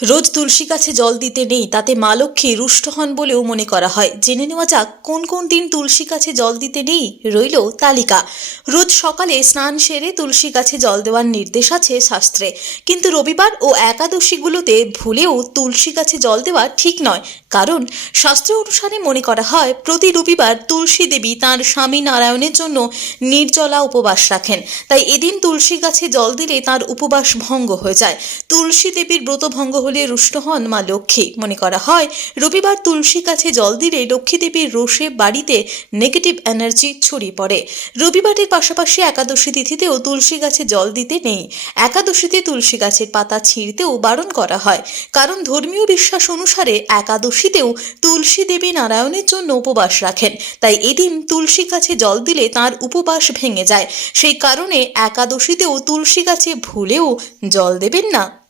রোজ তুলসী গাছে জল দিতে নেই, তাতে মা লক্ষ্মী রুষ্ট হন বলেও মনে করা হয়। জেনে নেওয়া যাক, কোন কোন দিন তুলসী গাছে জল দিতে নেই, রইল তালিকা। রোজ সকালে স্নান সেরে তুলসী গাছে জল দেওয়ার নির্দেশ আছে শাস্ত্রে। কিন্তু রবিবার ও একাদশীগুলোতে ভুলেও তুলসী গাছে জল দেওয়া ঠিক নয়। কারণ শাস্ত্র অনুসারে মনে করা হয়, প্রতি রবিবার তুলসী দেবী তাঁর স্বামী নারায়ণের জন্য নির্জলা উপবাস রাখেন। তাই এদিন তুলসী গাছে জল দিলে তার উপবাস ভঙ্গ হয়ে যায়। তুলসী দেবীর ব্রত ভঙ্গ হলে রুষ্ট হন মা লক্ষ্মী। মনে করা হয়, রবিবার তুলসী গাছে জল দিলে লক্ষ্মী দেবীর রোষে বাড়িতে নেগেটিভ এনার্জি ছড়িয়ে পড়ে। রবিবারের পাশাপাশি একাদশী তিথিতেও তুলসী গাছে জল দিতে নেই। একাদশীতে তুলসী গাছের পাতা ছিঁড়তেও বারণ করা হয়। কারণ ধর্মীয় বিশ্বাস অনুসারে একাদশীতেও তুলসী দেবী নারায়ণের জন্য উপবাস রাখেন। তাই এদিন তুলসী গাছে জল দিলে তার উপবাস ভেঙে যায়। সেই কারণে একাদশীতেও তুলসী গাছে ভুলেও জল দেবেন না।